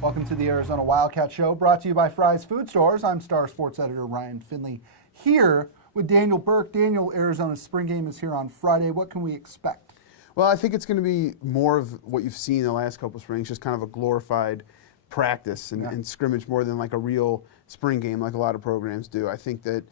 Welcome to the Arizona Wildcat Show, brought to you by Fry's Food Stores. I'm Star Sports editor Ryan Finley here with Daniel Burke. Daniel, Arizona's spring game is here on Friday. What can we expect? Well, I think it's going to be more of what you've seen the last couple of springs, just kind of a glorified practice and scrimmage more than like a real spring game like a lot of programs do. I think that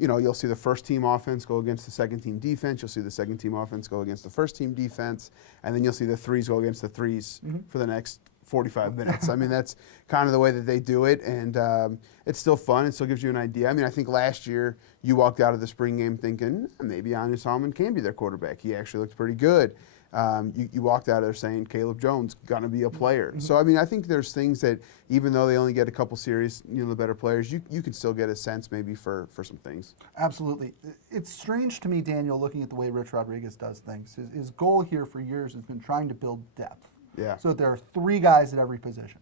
you'll see the first team offense go against the second team defense. You'll see the second team offense go against the first team defense. And then you'll see the threes go against the threes for the next 45 minutes. I mean, that's kind of the way that they do it. And it's still fun. It still gives you an idea. I mean, I think last year you walked out of the spring game thinking maybe Anu Salmon can be their quarterback. He actually looked pretty good. You walked out of there saying Caleb Jones going to be a player. So, I mean, I think there's things that even though they only get a couple series, the better players, you can still get a sense maybe for some things. Absolutely. It's strange to me, Daniel, looking at the way Rich Rodriguez does things. His goal here for years has been trying to build depth. Yeah. So that there are three guys at every position.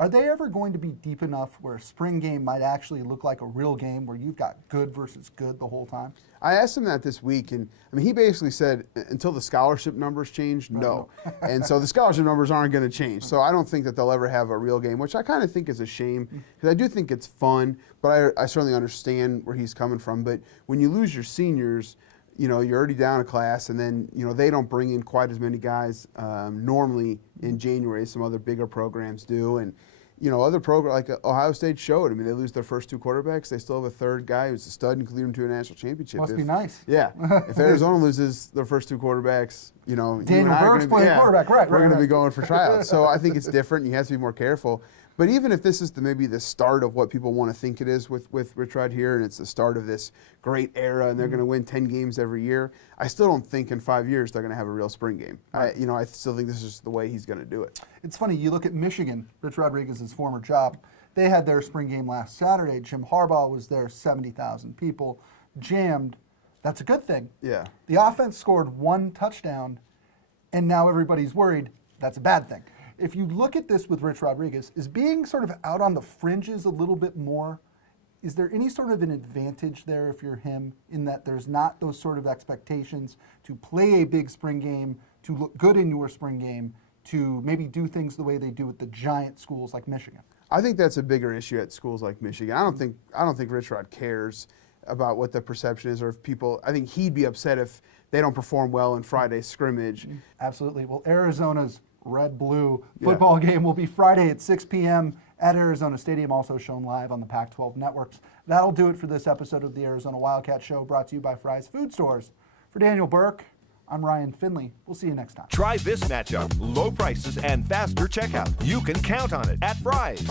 Are they ever going to be deep enough where a spring game might actually look like a real game where you've got good versus good the whole time? I asked him that this week, and I mean, he basically said until the scholarship numbers change, no. And so the scholarship numbers aren't going to change. So I don't think that they'll ever have a real game, which I kind of think is a shame because I do think it's fun, but I certainly understand where he's coming from. But when you lose your seniors, you're already down a class, and then, they don't bring in quite as many guys normally in January as some other bigger programs do. And, other programs like Ohio State showed. I mean, they lose their first two quarterbacks. They still have a third guy who's a stud and can lead them to a national championship. Must be nice. Yeah. If Arizona loses their first two quarterbacks, Daniel Burke's playing quarterback, right? We're going to be going for tryouts. So I think it's different. You have to be more careful. But even if this is maybe the start of what people want to think it is with Rich Rod here, and it's the start of this great era, and they're going to win 10 games every year, I still don't think in 5 years they're going to have a real spring game. I still think this is the way he's going to do it. It's funny, you look at Michigan, Rich Rodriguez's former job. They had their spring game last Saturday. Jim Harbaugh was there, 70,000 people, jammed. That's a good thing. Yeah. The offense scored one touchdown, and now everybody's worried. That's a bad thing. If you look at this with Rich Rodriguez, is being sort of out on the fringes a little bit more? Is there any sort of an advantage there if you're him in that there's not those sort of expectations to play a big spring game, to look good in your spring game, to maybe do things the way they do at the giant schools like Michigan? I think that's a bigger issue at schools like Michigan. I don't think Rich Rod cares about what the perception is, or if people. I think he'd be upset if they don't perform well in Friday's scrimmage. Absolutely. Well, Arizona's red-blue football game will be Friday at 6 p.m. at Arizona Stadium, also shown live on the Pac-12 networks. That'll do it for this episode of the Arizona Wildcat Show, brought to you by Fry's Food Stores. For Daniel Burke, I'm Ryan Finley. We'll see you next time. Try this matchup. Low prices and faster checkout. You can count on it at Fry's.